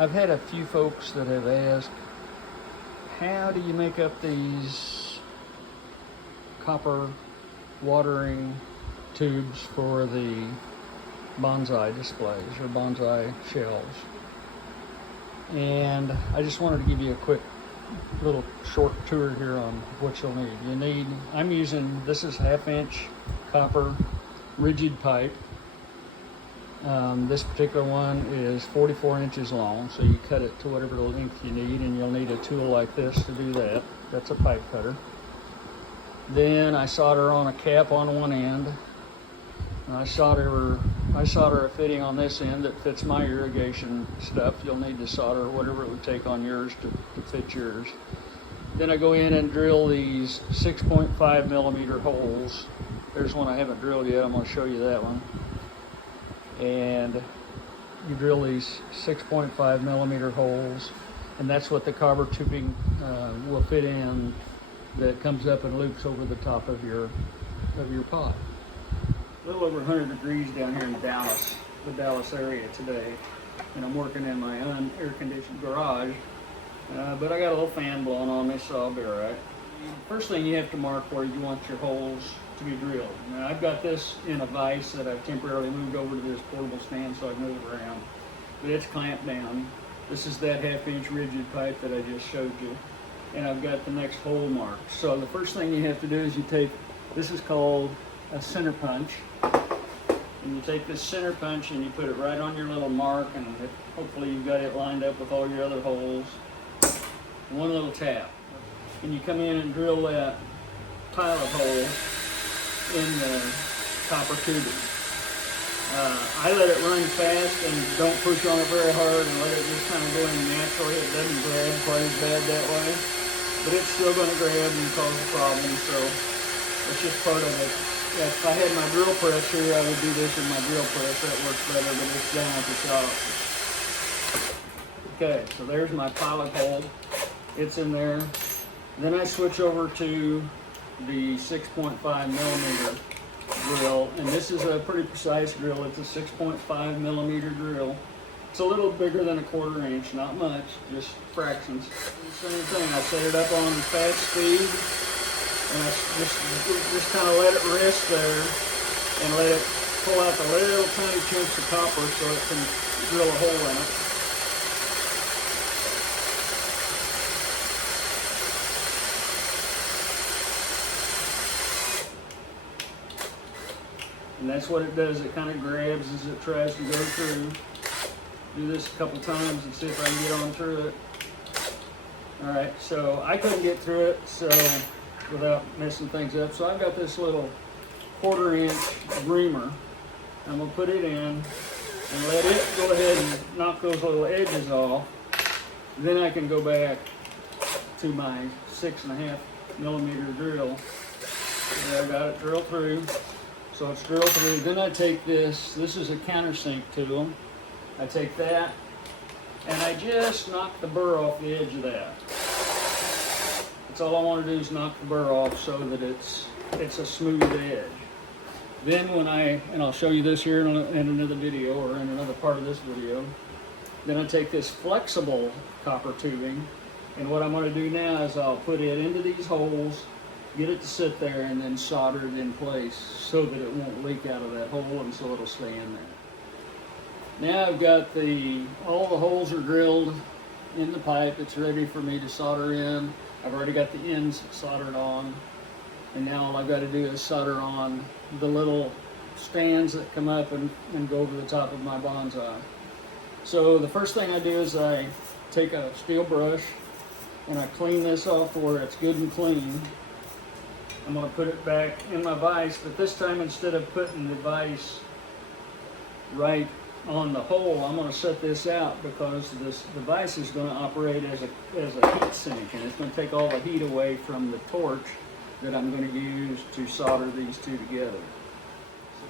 I've had a few folks that have asked, how do you make up these copper watering tubes for the bonsai displays or bonsai shelves? And I just wanted to give you a quick little short tour here on what you'll need. I'm using, this is 1/2-inch copper rigid pipe. This particular one is 44 inches long, so you cut it to whatever length you need, and you'll need a tool like this to do that. That's a pipe cutter. Then I solder on a cap on one end, and I solder a fitting on this end that fits my irrigation stuff. You'll need to solder whatever it would take on yours to fit yours. Then I go in and drill these 6.5 millimeter holes. There's one I haven't drilled yet. I'm going to show you that one. And you drill these 6.5 millimeter holes, and that's what the copper tubing will fit in, that comes up and loops over the top of your pot. A little over 100 degrees down here in Dallas, the Dallas area today, and I'm working in my unair-conditioned garage, but I got a little fan blowing on me, so I'll be all right. First thing, you have to mark where you want your holes to be drilled. Now, I've got this in a vise that I've temporarily moved over to this portable stand so I can move it around, but it's clamped down. This is that 1/2-inch rigid pipe that I just showed you, and I've got the next hole marked. So the first thing you have to do is you take, this is called a center punch, and you take this center punch and you put it right on your little mark, and hopefully you've got it lined up with all your other holes. One little tap, and you come in and drill that pile of holes in the copper tubing. I let it run fast and don't push on it very hard, and let it just kind of go in naturally. It doesn't grab quite as bad that way, but it's still going to grab and cause a problem, so it's just part of it. If I had my drill press here, I would do this in my drill press. That works better, but it's down at the shop. Okay, so there's my pilot hole. It's in there. Then I switch over to the 6.5 millimeter drill, and this is a pretty precise drill. It's a 6.5 millimeter drill. It's a little bigger than a 1/4 inch, not much, just fractions. Same thing, I set it up on fast speed, and I just kind of let it rest there and let it pull out the little tiny chunks of copper so it can drill a hole in it. And that's what it does. It kind of grabs as it tries to go through. Do this a couple times and see if I can get on through it. All right, so I couldn't get through it without messing things up. So I've got this little 1/4 inch reamer. I'm gonna put it in and let it go ahead and knock those little edges off. Then I can go back to my 6.5 millimeter drill. There, I got it drilled through. So it's drilled through. Then I take this is a countersink tool. I take that and I just knock the burr off the edge of that. That's all I want to do, is knock the burr off so that it's a smooth edge. Then and I'll show you this here in another video, or in another part of this video. Then I take this flexible copper tubing, and what I'm going to do now is I'll put it into these holes, get it to sit there, and then solder it in place so that it won't leak out of that hole, and so it'll stay in there. Now I've got all the holes are drilled in the pipe. It's ready for me to solder in. I've already got the ends soldered on, and now all I've got to do is solder on the little stands that come up and go over the top of my bonsai. So the first thing I do is I take a steel brush and I clean this off to where it's good and clean. I'm going to put it back in my vise, but this time, instead of putting the vise right on the hole, I'm going to set this out, because the vise is going to operate as a heat sink, and it's going to take all the heat away from the torch that I'm going to use to solder these two together.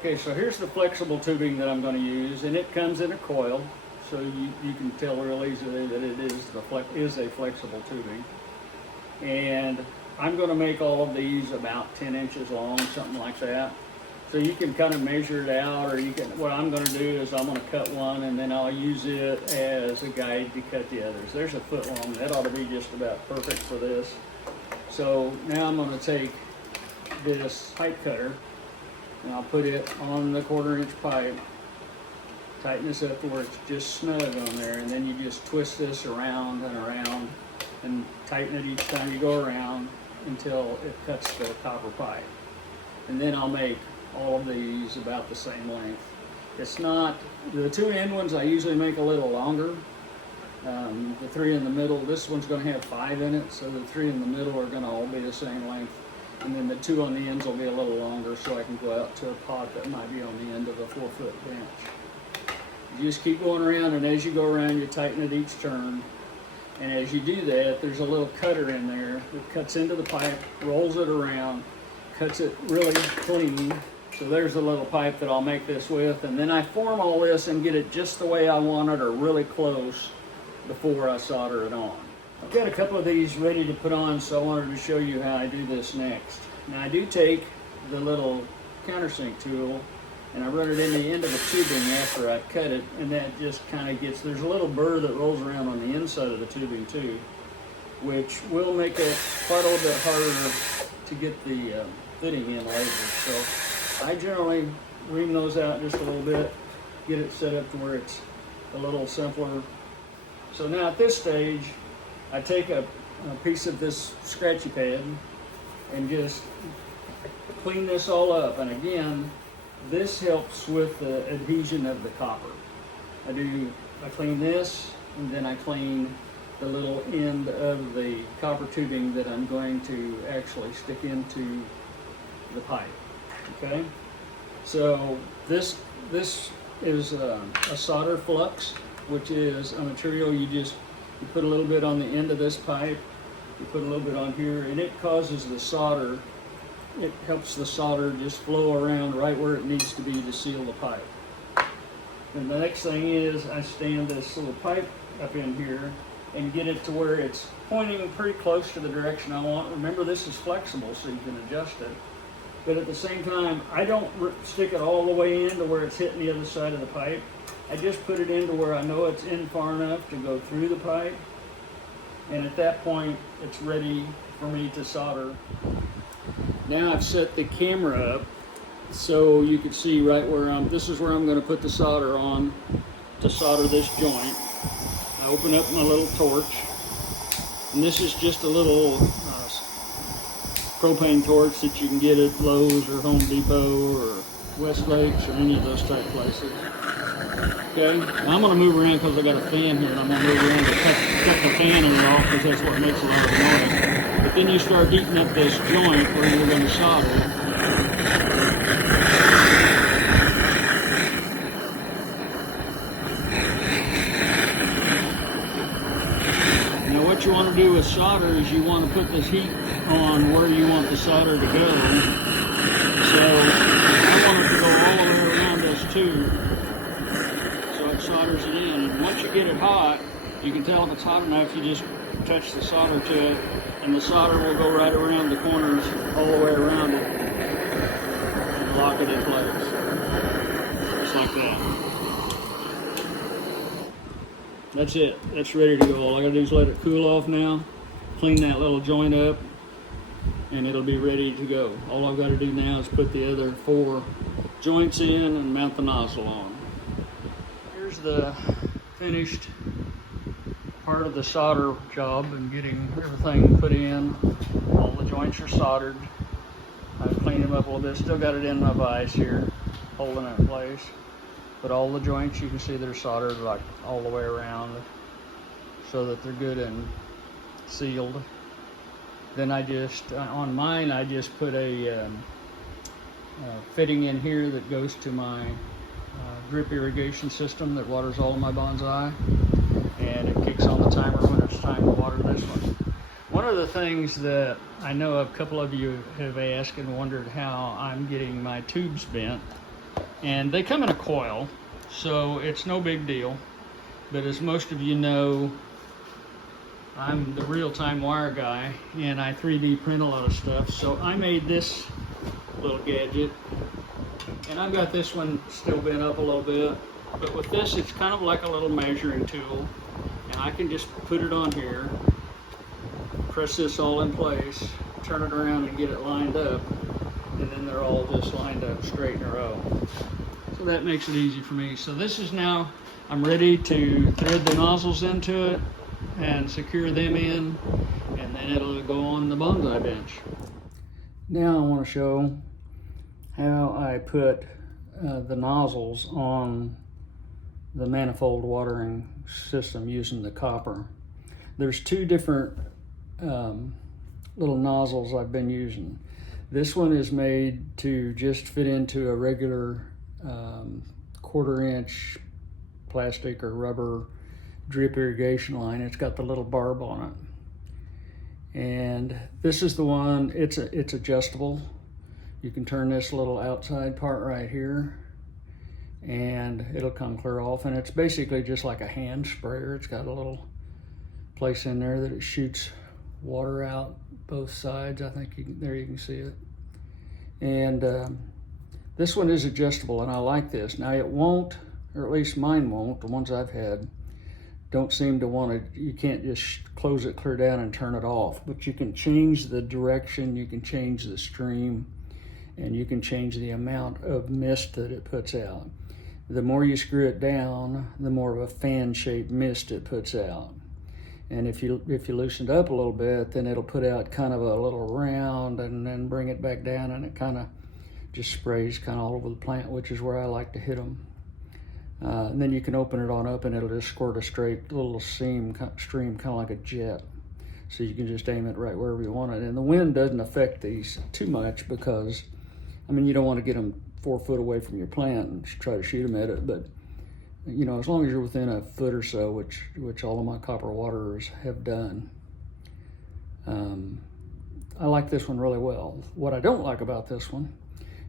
Okay, so here's the flexible tubing that I'm going to use, and it comes in a coil, so you can tell real easily that it is a flexible tubing. And I'm going to make all of these about 10 inches long, something like that. So you can kind of measure it out, or you can, what I'm going to do is I'm going to cut one and then I'll use it as a guide to cut the others. There's a foot long. That ought to be just about perfect for this. So now I'm going to take this pipe cutter and I'll put it on the 1/4 inch pipe. Tighten this up to where it's just snug on there, and then you just twist this around and around and tighten it each time you go around until it cuts the copper pipe. And then I'll make all of these about the same length. It's not, the 2 end ones I usually make a little longer. The 3 in the middle, this one's going to have 5 in it, so the 3 in the middle are going to all be the same length. And then the 2 on the ends will be a little longer, so I can go out to a pot that might be on the end of a 4-foot bench. You just keep going around, and as you go around, you tighten it each turn. And as you do that, there's a little cutter in there that cuts into the pipe, rolls it around, cuts it really clean. So there's a little pipe that I'll make this with, and then I form all this and get it just the way I want it, or really close, before I solder it on. I've got a couple of these ready to put on, so I wanted to show you how I do this next. Now I do take the little countersink tool and I run it in the end of the tubing after I cut it, and that just kind of gets, there's a little burr that rolls around on the inside of the tubing too, which will make it quite a little bit harder to get the fitting in later. So I generally ream those out just a little bit, get it set up to where it's a little simpler. So now at this stage, I take a piece of this scratchy pad and just clean this all up. And again, this helps with the adhesion of the copper. I clean this, and then I clean the little end of the copper tubing that I'm going to actually stick into the pipe. Okay, so this is a solder flux, which is a material you put a little bit on the end of this pipe, you put a little bit on here, and it causes the solder, it helps the solder just flow around right where it needs to be to seal the pipe. And the next thing is I stand this little pipe up in here and get it to where it's pointing pretty close to the direction I want. Remember, this is flexible, so you can adjust it. But at the same time, I don't stick it all the way in to where it's hitting the other side of the pipe. I just put it into where I know it's in far enough to go through the pipe. And at that point, it's ready for me to solder. Now I've set the camera up so you can see right where this is where I'm going to put the solder on to solder this joint. I open up my little torch, and this is just a little propane torch that you can get at Lowe's or Home Depot or Westlakes or any of those type places. Okay, now I'm going to move around because I got a fan here, and I'm going to move around to cut the fan off because that's what makes a lot of noise. But then you start heating up this joint where you're going to solder. Now what you want to do with solder is you want to put this heat on where you want the solder to go. So I want it to go all the way around this tube, so it solders it in. And once you get it hot, you can tell if it's hot enough. You just touch the solder to it, and the solder will go right around the corners all the way around it and lock it in place, just like that. That's it. That's ready to go. All I gotta do is let it cool off now, clean that little joint up, and it'll be ready to go. All I've got to do now is put the other 4 joints in and mount the nozzle on. Here's the finished part of the solder job and getting everything put in. All the joints are soldered. I've cleaned them up a little bit. Still got it in my vise here, holding it in place. But all the joints, you can see they're soldered like all the way around so that they're good and sealed. Then I just, on mine, I just put a fitting in here that goes to my drip irrigation system that waters all of my bonsai. And it kicks on the timer when it's time to water this one. One of the things that I know a couple of you have asked and wondered how I'm getting my tubes bent. And they come in a coil, so it's no big deal. But as most of you know, I'm the real-time wire guy, and I 3D print a lot of stuff. So I made this little gadget And I've got this one still bent up a little bit, but with this it's kind of like a little measuring tool, and I can just put it on here, press this all in place, turn it around and get it lined up, and then they're all just lined up straight in a row. So that makes it easy for me. So this is now, I'm ready to thread the nozzles into it and secure them in, and then it'll go on the bonsai bench. Now I want to show how I put the nozzles on the manifold watering system using the copper. There's two different little nozzles I've been using. This one is made to just fit into a regular 1/4 inch plastic or rubber drip irrigation line. It's got the little barb on it. And this is the one, it's adjustable. You can turn this little outside part right here and it'll come clear off, and it's basically just like a hand sprayer. It's got a little place in there that it shoots water out both sides. I think there you can see it. And this one is adjustable, and I like this. Now it won't, or at least mine won't, the ones I've had don't seem to want to, you can't just close it clear down and turn it off, but you can change the direction, you can change the stream, and you can change the amount of mist that it puts out. The more you screw it down, the more of a fan-shaped mist it puts out. And if you loosen it up a little bit, then it'll put out kind of a little round and then bring it back down, and it kind of just sprays kind of all over the plant, which is where I like to hit them. And then you can open it on up and it'll just squirt a straight little stream kind of like a jet. So you can just aim it right wherever you want it. And the wind doesn't affect these too much because, I mean, you don't want to get them 4 foot away from your plant and try to shoot them at it, but you know, as long as you're within a foot or so, which all of my copper waterers have done, I like this one really well. What I don't like about this one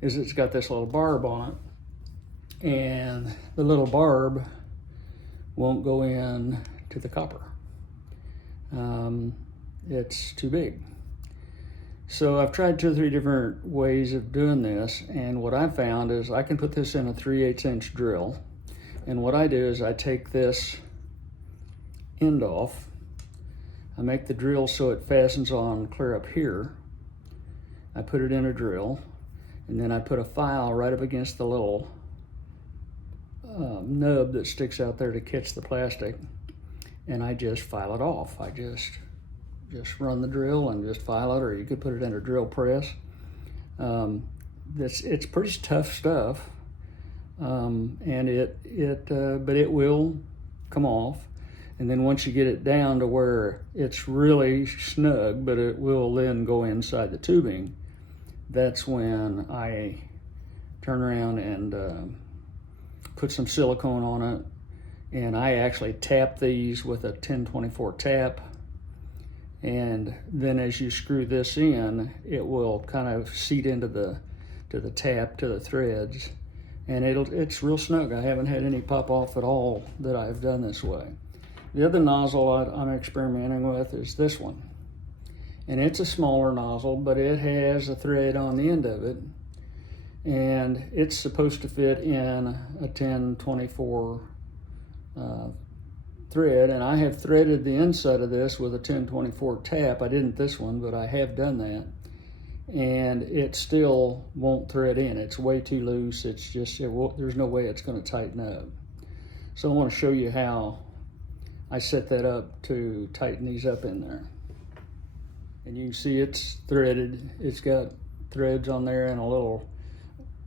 is it's got this little barb on it, and the little barb won't go in to the copper. It's too big. So I've tried 2 or 3 different ways of doing this, and what I found is I can put this in a 3/8 inch drill. And what I do is I take this end off, I make the drill so it fastens on clear up here. I put it in a drill, and then I put a file right up against the little nub that sticks out there to catch the plastic, and I just file it off. I just run the drill and just file it, or you could put it in a drill press. It's pretty tough stuff. And but it will come off. And then once you get it down to where it's really snug, but it will then go inside the tubing, that's when I turn around and put some silicone on it. And I actually tap these with a 1024 tap. And then as you screw this in, it will kind of seat into the tap, to the threads. And it's real snug. I haven't had any pop off at all that I've done this way. The other nozzle I'm experimenting with is this one. And it's a smaller nozzle, but it has a thread on the end of it. And it's supposed to fit in a 1024 thread. And I have threaded the inside of this with a 1024 tap. I didn't this one, but I have done that. And it still won't thread in. It's way too loose. It's just, there's no way it's going to tighten up. So I want to show you how I set that up to tighten these up in there. And you can see it's threaded. It's got threads on there and a little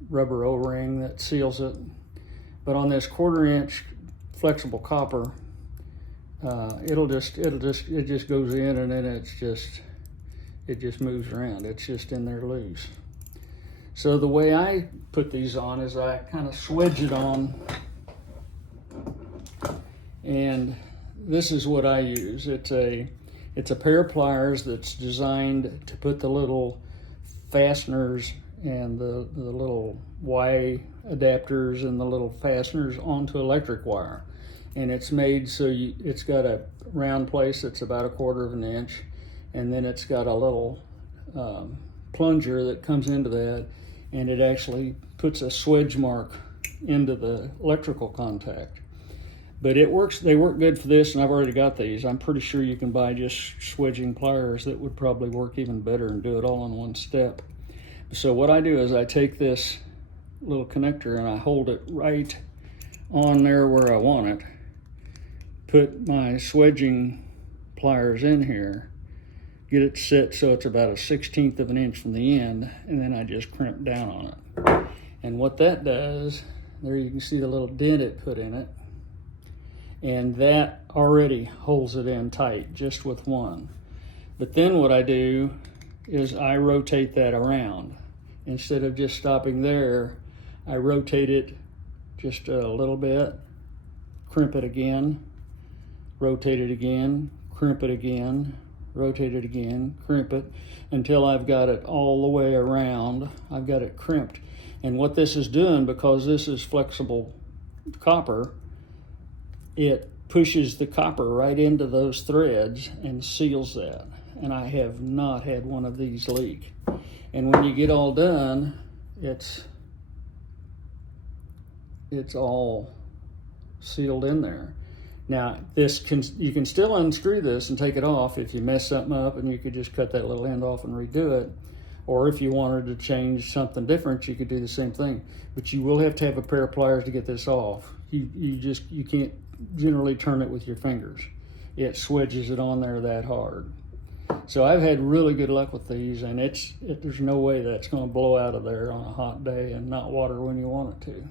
rubber O-ring that seals it. But on this 1/4 inch flexible copper, it just goes in, and then it just moves around. It's just in there loose. So the way I put these on is I kind of swedge it on, and this is what I use. It's a pair of pliers that's designed to put the little fasteners and the little Y adapters and the little fasteners onto electric wire. And it's made so it's got a round place that's about 1/4 inch, and then it's got a little plunger that comes into that, and it actually puts a swedge mark into the electrical contact. But it works, they work good for this, and I've already got these. I'm pretty sure you can buy just swedging pliers that would probably work even better and do it all in one step. So what I do is I take this little connector and I hold it right on there where I want it, put my swedging pliers in here, get it set so it's about 1/16 of an inch from the end, and then I just crimp down on it. And what that does, there you can see the little dent it put in it, and that already holds it in tight just with one. But then what I do is I rotate that around. Instead of just stopping there, I rotate it just a little bit, crimp it again, rotate it again, crimp it again, rotate it again, crimp it, until I've got it all the way around. I've got it crimped. And what this is doing, because this is flexible copper, it pushes the copper right into those threads and seals that. And I have not had one of these leak. And when you get all done, it's all sealed in there. Now, you can still unscrew this and take it off if you mess something up, and you could just cut that little end off and redo it. Or if you wanted to change something different, you could do the same thing. But you will have to have a pair of pliers to get this off. You can't generally turn it with your fingers. It swedges it on there that hard. So I've had really good luck with these, and there's no way that's going to blow out of there on a hot day and not water when you want it to.